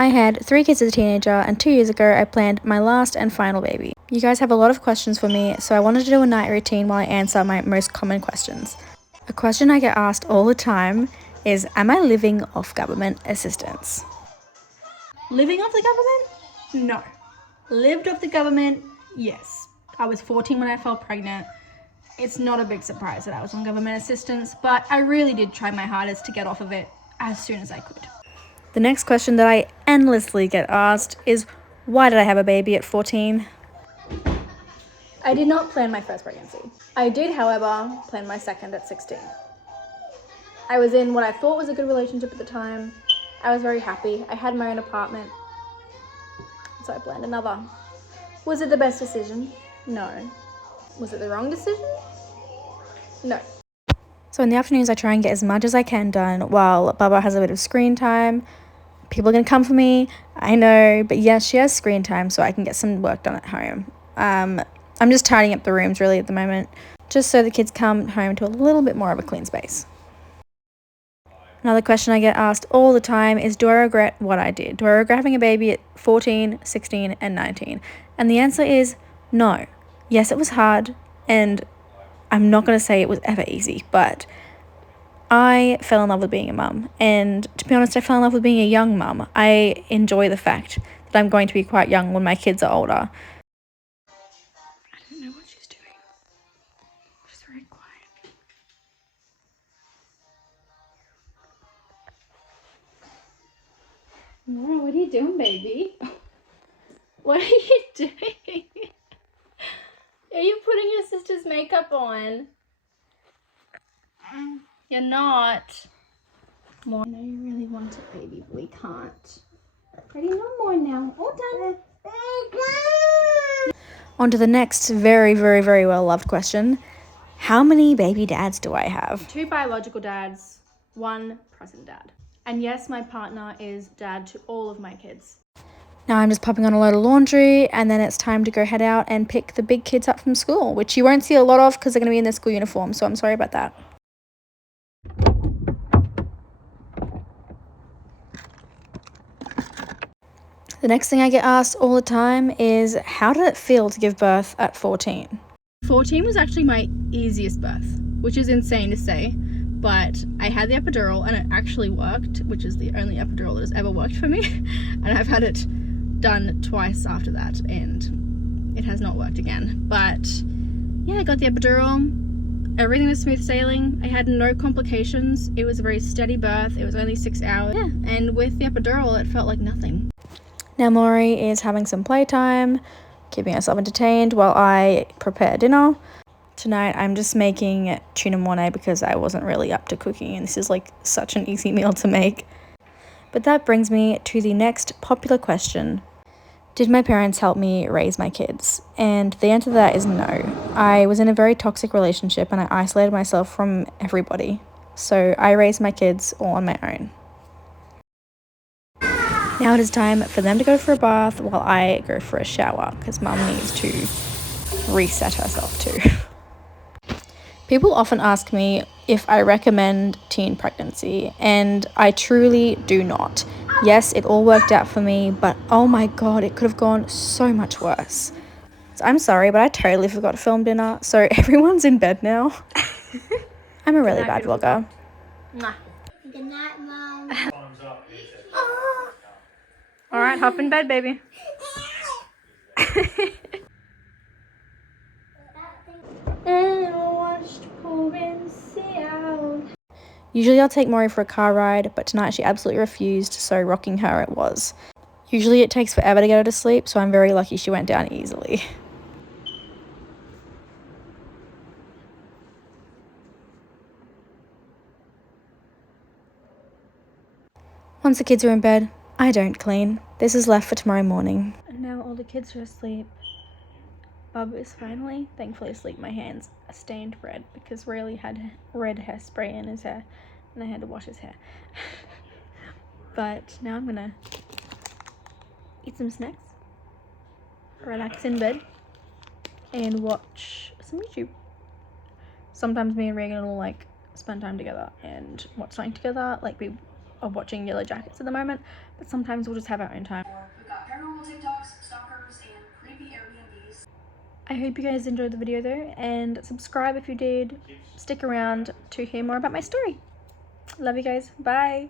I had 3 kids as a teenager, and 2 years ago I planned my last and final baby. You guys have a lot of questions for me, so I wanted to do a night routine while I answer my most common questions. A question I get asked all the time is, am I living off government assistance? Living off the government? No. Lived off the government? Yes. I was 14 when I fell pregnant. It's not a big surprise that I was on government assistance, but I really did try my hardest to get off of it as soon as I could. The next question that I endlessly get asked is, why did I have a baby at 14? I did not plan my first pregnancy. I did, however, plan my second at 16. I was in what I thought was a good relationship at the time. I was very happy. I had my own apartment. So I planned another. Was it the best decision? No. Was it the wrong decision? No. So in the afternoons I try and get as much as I can done while Baba has a bit of screen time. People are going to come for me, I know, but yes, she has screen time so I can get some work done at home. I'm just tidying up the rooms really at the moment, just so the kids come home to a little bit more of a clean space. Another question I get asked all the time is, do I regret what I did? Do I regret having a baby at 14, 16, and 19? And the answer is no. Yes, it was hard, and I'm not going to say it was ever easy, but I fell in love with being a mum, and to be honest, I fell in love with being a young mum. I enjoy the fact that I'm going to be quite young when my kids are older. I don't know what she's doing. She's very quiet. Nora, what are you doing, baby? What are you doing? Are you putting your sister's makeup on? You're not. More. I know you really want it, baby, but we can't. Ready? No more now. All done. On to the next very, very, very well loved question. How many baby dads do I have? 2 biological dads, 1 present dad. And yes, my partner is dad to all of my kids. Now I'm just popping on a load of laundry, and then it's time to go head out and pick the big kids up from school, which you won't see a lot of because they're going to be in their school uniform, so I'm sorry about that. The next thing I get asked all the time is, how did it feel to give birth at 14? 14 was actually my easiest birth, which is insane to say, but I had the epidural and it actually worked, which is the only epidural that has ever worked for me. And I've had it done twice after that and it has not worked again. But yeah, I got the epidural. Everything was smooth sailing. I had no complications. It was a very steady birth. It was only 6 hours. Yeah, and with the epidural, it felt like nothing. Now Maury is having some playtime, keeping herself entertained while I prepare dinner. Tonight I'm just making tuna mornay because I wasn't really up to cooking, and this is like such an easy meal to make. But that brings me to the next popular question. Did my parents help me raise my kids? And the answer to that is no. I was in a very toxic relationship and I isolated myself from everybody. So I raised my kids all on my own. Now it is time for them to go for a bath while I go for a shower because mum needs to reset herself too. People often ask me if I recommend teen pregnancy, and I truly do not. Yes, it all worked out for me, but oh my god, it could have gone so much worse. So I'm sorry, but I totally forgot to film dinner, so everyone's in bed now. I'm a really bad vlogger. Good night, Mom. All right, hop in bed, baby. Usually I'll take Maury for a car ride, but tonight she absolutely refused, so rocking her it was. Usually it takes forever to get her to sleep, so I'm very lucky she went down easily. Once the kids are in bed, I don't clean. This is left for tomorrow morning. And now all the kids are asleep. Bub is finally, thankfully, asleep. My hands are stained red because Riley had red hairspray in his hair and I had to wash his hair. But now I'm gonna eat some snacks, relax in bed, and watch some YouTube. Sometimes me and Reagan will like spend time together and watch something together, like be of watching Yellow Jackets at the moment, but sometimes we'll just have our own time. We've got paranormal TikToks, stalkers, and creepy Airbnbs. I hope you guys enjoyed the video though, and subscribe if you did. Stick around to hear more about my story. Love you guys. Bye.